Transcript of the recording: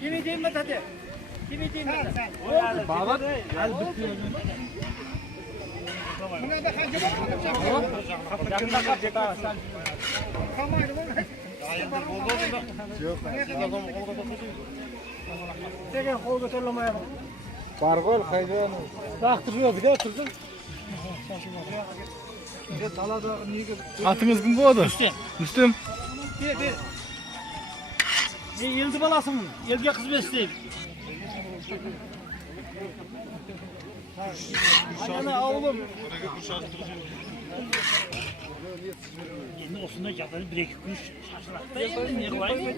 Kimi diyeyim mi hadi? Kimi diyeyim mi? Bağlar. Buna da kancı var mı? Yakında kapacak ha sen. Kamaydı var. Yok. Tegen kol götürlemeye. Bargol hayvan. Baktırıyor bir de oturdun. Atınız kim bu adı? Müslüm. Bir. Ne yıldı balasın? Yılga kız besleyip. Ana oğlum. Yeni olsun da cadları bir iki kuruş şaşırakta yedim. Var mı?